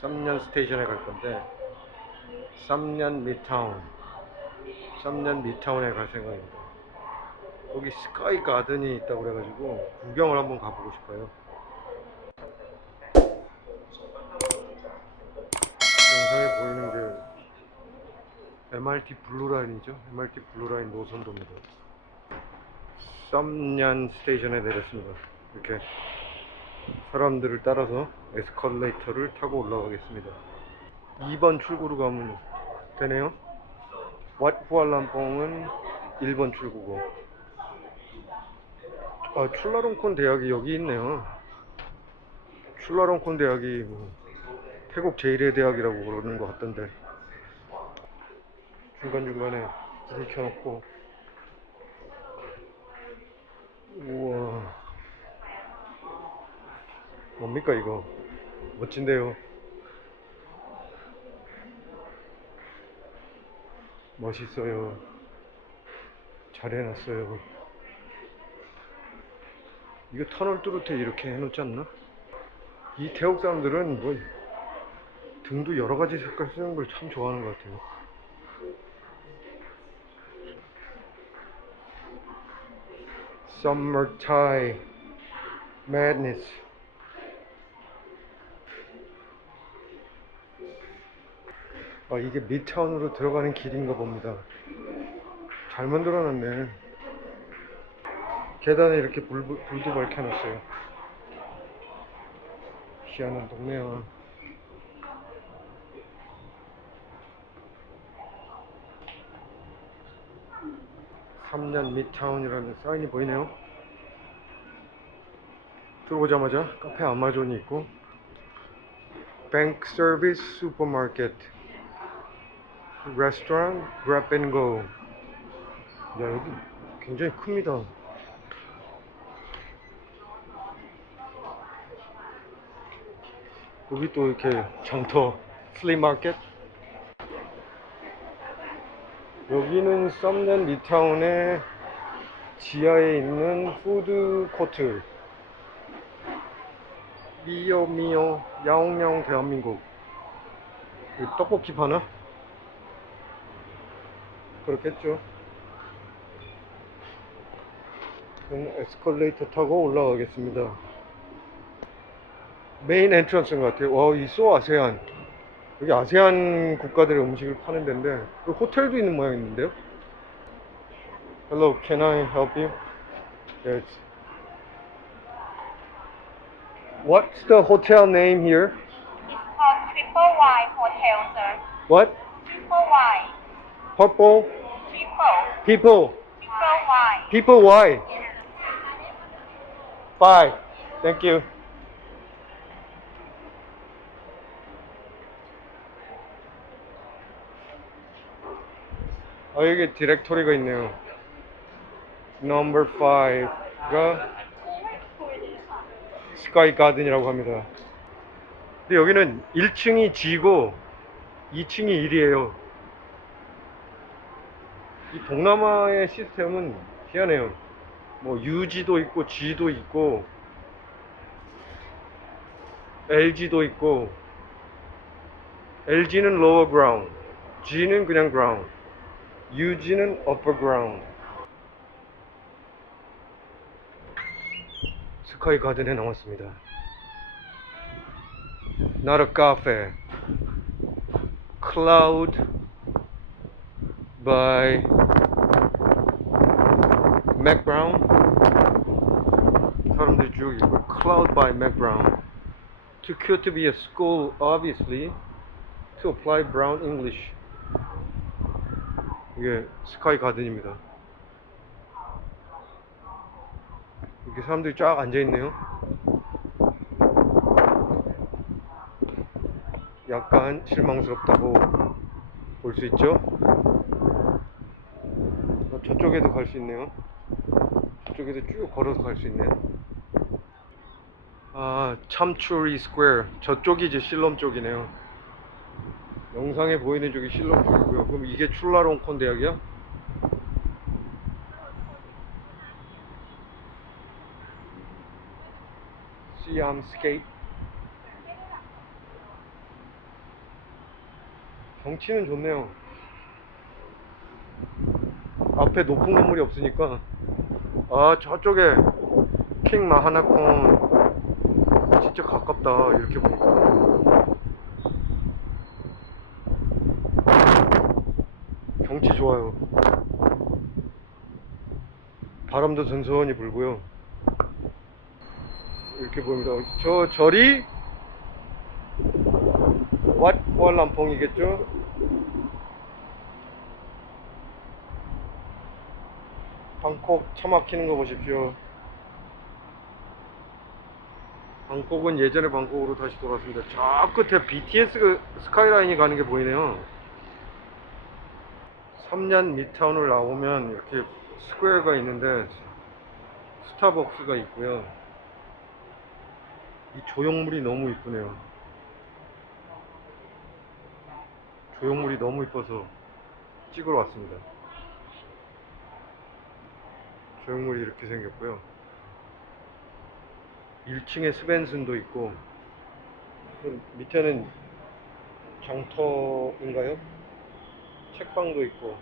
3년 스테이션에 갈 건데 3년 미타운 3년 미타운에 갈 생각입니다. 거기 스카이 가든이 있다고 그래가지고 구경을 한번 가보고 싶어요. 영상에 보이는 게 MRT 블루라인이죠? MRT 블루라인 노선도입니다. 3년 스테이션에 내렸습니다. 이렇게 사람들을 따라서 에스컬레이터를 타고 올라가겠습니다. 2번 출구로 가면 되네요. 왓 후알람뽕은 1번 출구고. 아, 출라롱콘 대학이 여기 있네요. 출라롱콘 대학이 뭐 태국 제1의 대학이라고 그러는 것 같던데. 중간중간에 불을 켜놓고. 우와. 뭡니까 이거 멋진데요. 멋있어요. 잘 해놨어요. 이거 터널 뚜렷해 이렇게 해놓지 않나? 이 태국 사람들은 뭐 등도 여러 가지 색깔 쓰는 걸 참 좋아하는 것 같아요. Summer Thai Madness 아, 이게 미타운으로 들어가는 길인가 봅니다. 잘 만들어놨네. 계단에 이렇게 불, 불도 밝혀놨어요. 희한한 동네야. 삼년 미타운이라는 사인이 보이네요. 들어오자마자 카페 아마존이 있고, 뱅크 서비스 슈퍼마켓. 레스토랑 grab 야 여기 굉장히 큽니다. 여기 또 이렇게 장터 플리마켓 여기는 썸넨 미타운의 지하에 있는 푸드 코트. 미오 미오 야옹야옹 대한민국. 떡볶이 파나? 그렇겠죠. 저는 에스컬레이터 타고 올라가겠습니다. 메인 엔트런스인 것 같아요. 와, 이 소 아세안. 여기 아세안 국가들의 음식을 파는 데인데, 호텔도 있는 모양인데요. Hello, can I help you? Yes. What's the hotel name here? It's called Triple Y Hotel, sir. What? Triple Y. Purple. People. People why? Five. Thank you. 아 여기 디렉토리가 있네요. Number 5가 스카이 가든이라고 합니다. 근데 여기는 1층이 G고 2층이 1이에요. 이 동남아의 시스템은 희한해요. 뭐 UG도 있고 G도 있고 LG도 있고 LG는 lower ground, G는 그냥 ground, UG는 upper ground. 스카이 가든에 나왔습니다. Not a cafe. Cloud by Brown. 사람들이 쭉 읽고 Cloud by Mac Brown. Too cute to be a school, obviously. To apply Brown English. 이게 스카이 가든입니다. 이렇게 사람들이 쫙 앉아 있네요. 약간 실망스럽다고 볼 수 있죠. 어, 저쪽에도 갈 수 있네요. 저쪽에도 쭉 걸어서 갈 수 있네요. 아, 참추리 스퀘어. 저쪽이 이제 실럼 쪽이네요. 영상에 보이는 쪽이 실럼 쪽이고요. 그럼 이게 출라롱콘 대학이야? 시암 스케이트. 경치는 좋네요. 앞에 높은 건물이 없으니까 아 저쪽에 킹 마하나콘 진짜 가깝다 이렇게 보니까 경치 좋아요. 바람도 선선히 불고요. 이렇게 보입니다. 저 절이 왓 쿠알람퐁이겠죠? 방콕 차 막히는 거 보십시오. 방콕은 예전의 방콕으로 다시 돌아왔습니다. 저 끝에 BTS 그 스카이라인이 가는 게 보이네요. 3년 미타운을 나오면 이렇게 스퀘어가 있는데 스타벅스가 있고요. 이 조형물이 너무 이쁘네요. 조형물이 너무 이뻐서 찍으러 왔습니다. 조형물이 이렇게 생겼고요. 1층에 스벤슨도 있고 그 밑에는 장터인가요? 책방도 있고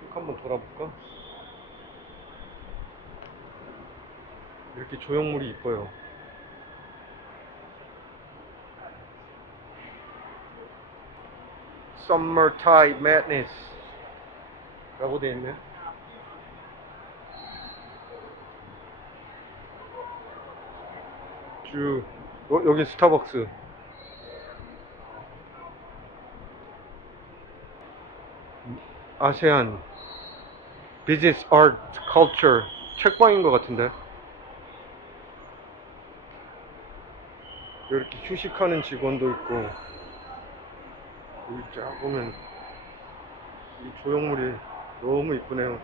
쭉 한번 돌아볼까? 이렇게 조형물이 이뻐요. Summertime Madness 라고 되어 있네. 쭉 어, 여기 스타벅스. 아세안. 비즈니스 아트 컬처 책방인 것 같은데? 이렇게 휴식하는 직원도 있고 여기 쫙 보면 이 조형물이 너무 이쁘네요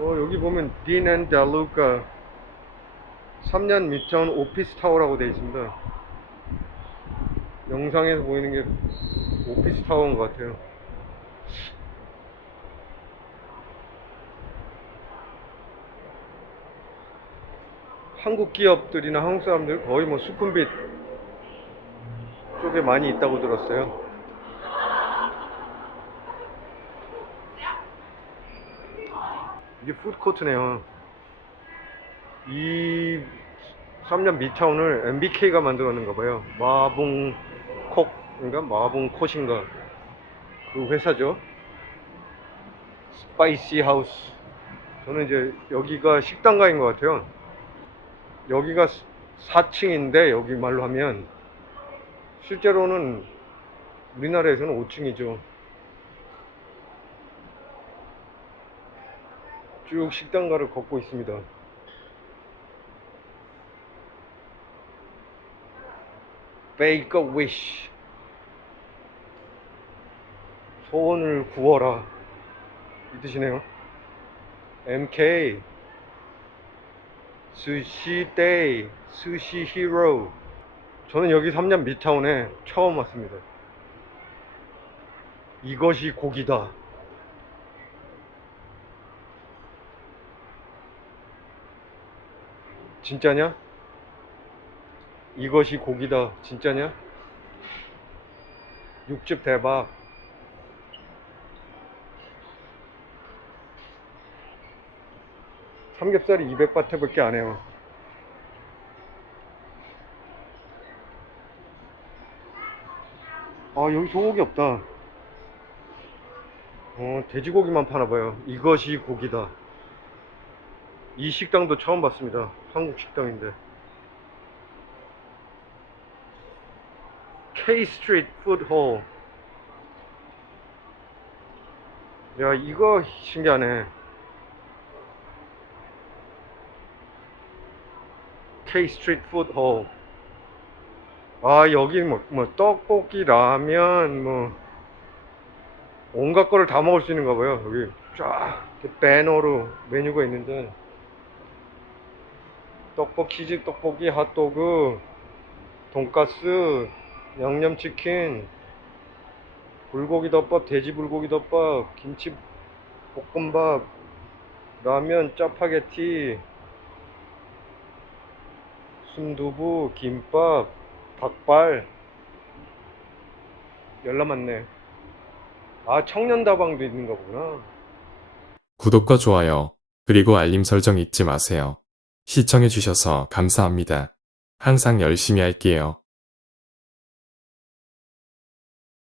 어 여기 보면 딘앤 달루카 3년 미천 오피스 타워라고 되어 있습니다 영상에서 보이는 게 오피스 타워인 것 같아요. 한국 기업들이나 한국 사람들 거의 뭐 수쿰빗 쪽에 많이 있다고 들었어요. 이게 푸드코트네요. 이 3년 미타운을 MBK가 만들었는가 봐요. 마봉 콕인가 마봉 콧인가 그 회사죠. 스파이시 하우스. 저는 이제 여기가 식당가인 것 같아요. 여기가 4층인데 여기 말로 하면 실제로는 우리나라에서는 5층이죠. 쭉 식당가를 걷고 있습니다. A wish. 소원을 구워라. 이 뜻이네요. MK. 스시 데이. 스시 히로. 저는 여기 3년 미타운에 처음 왔습니다. 이것이 고기다. 진짜냐? 이것이 고기다. 진짜냐? 육즙 대박. 삼겹살이 200바트밖에 안 해요. 아, 여기 소고기 없다. 어, 돼지고기만 파나봐요. 이것이 고기다. 이 식당도 처음 봤습니다. 한국 식당인데. K 스트리트 푸드홀. 야, 이거 신기하네. K 스트리트 푸드홀. 아, 여기 뭐, 뭐, 떡볶이, 라면, 뭐, 온갖 거를 다 먹을 수 있는가 봐요. 여기 쫙, 배너로 메뉴가 있는데, 떡볶이, 집 떡볶이, 핫도그, 돈가스, 양념치킨, 불고기 덮밥, 돼지 불고기 덮밥, 김치 볶음밥, 라면, 짜파게티, 순두부, 김밥, 닭발. 열나 많네. 아, 청년다방도 있는가 보구나. 구독과 좋아요, 그리고 알림 설정 잊지 마세요. 시청해주셔서 감사합니다. 항상 열심히 할게요.